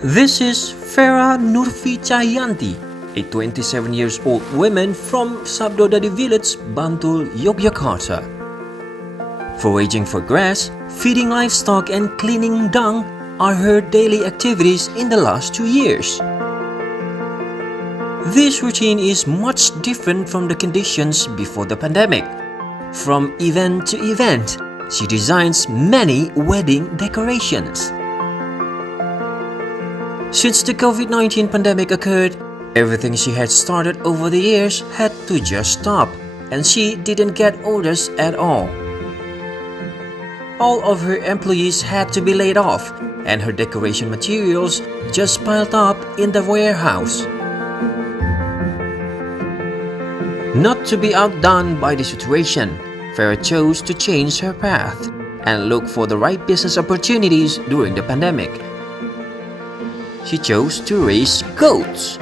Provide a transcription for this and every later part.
This is Farah Nurfi Cahyanti, a 27 years old woman from Sabdodadi village, Bantul, Yogyakarta. Foraging for grass, feeding livestock and cleaning dung are her daily activities in the last 2 years. This routine is much different from the conditions before the pandemic. From event to event, she designs many wedding decorations. Since the COVID-19 pandemic occurred, everything she had started over the years had to just stop, and she didn't get orders at all. All of her employees had to be laid off, and her decoration materials just piled up in the warehouse. Not to be outdone by the situation, Farah chose to change her path and look for the right business opportunities during the pandemic. She chose to raise goats.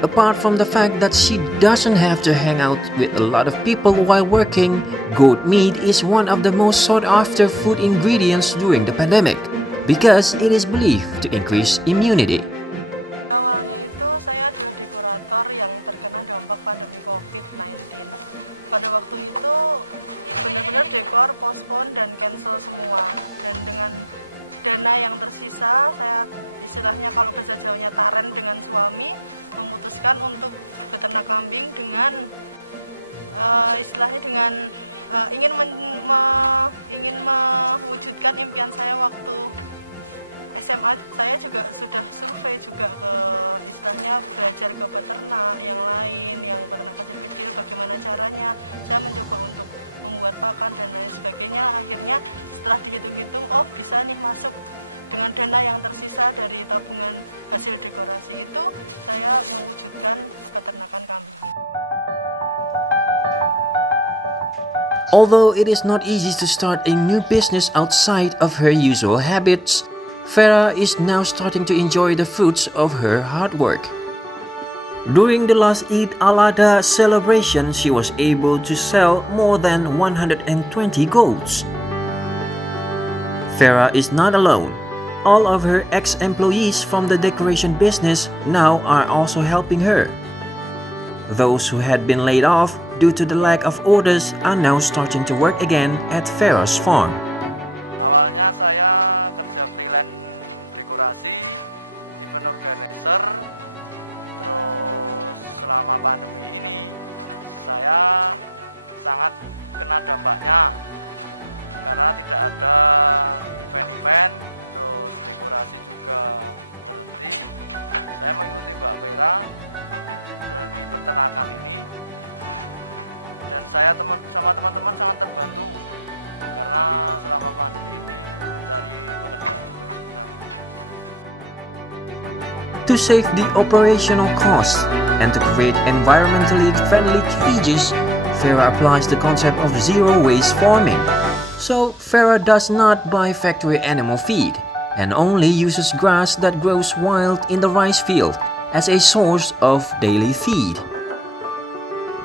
Apart from the fact that she doesn't have to hang out with a lot of people while working, goat meat is one of the most sought-after food ingredients during the pandemic because it is believed to increase immunity. Awalnya itu saya adalah dekorator yang terkena dampak pandemi Covid-19. Pada waktu itu benar-benar dekor, postpone dan cancel semua. Dan dengan dana yang tersisa, saya istilahnya kalau bahasa Jawanya taren dengan suami memutuskan untuk beternak kambing dengan ingin mewujudkan impian saya waktu SMA. Saya juga sudah survei juga ke istilahnya belajar ke peternak yang lain, yang peternak kecil-kecil, bagaimana caranya. Saya mencoba untuk membuat pakan dan lain sebagainya. Akhirnya setelah dihitung-hitung, oh bisa nih masuk. Dengan dana yang tersisa dari tabungan hasil dekorasi itu, saya mewujudkan peternakan kambing. Although it is not easy to start a new business outside of her usual habits, Farah is now starting to enjoy the fruits of her hard work. During the last Eid al-Adha celebration, she was able to sell more than 120 goats. Farah is not alone. All of her ex-employees from the decoration business now are also helping her. Those who had been laid off due to the lack of orders are now starting to work again at Farah's farm. Awalnya saya kerja freelance dekorasi, event organizer, terus selama pandemi ini saya sangat kena dampaknya karena tidak ada event-event, terus dekorasi juga terhenti. Saya mengikuti Mbak Vera di peternakan ini dan saya sama teman-teman sangat terbantu karena selama pandemi ini mencari pekerjaan juga susah. To save the operational costs and to create environmentally friendly cages, Farah applies the concept of zero waste farming. So Farah does not buy factory animal feed and only uses grass that grows wild in the rice field as a source of daily feed.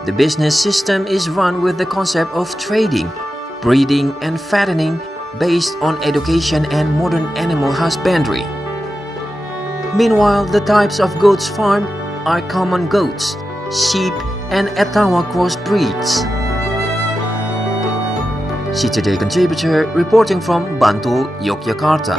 The business system is run with the concept of trading, breeding and fattening based on education and modern animal husbandry. Meanwhile, the types of goats farmed are common goats, sheep and Etawa cross breeds. Today contributor reporting from Bantul, Yogyakarta.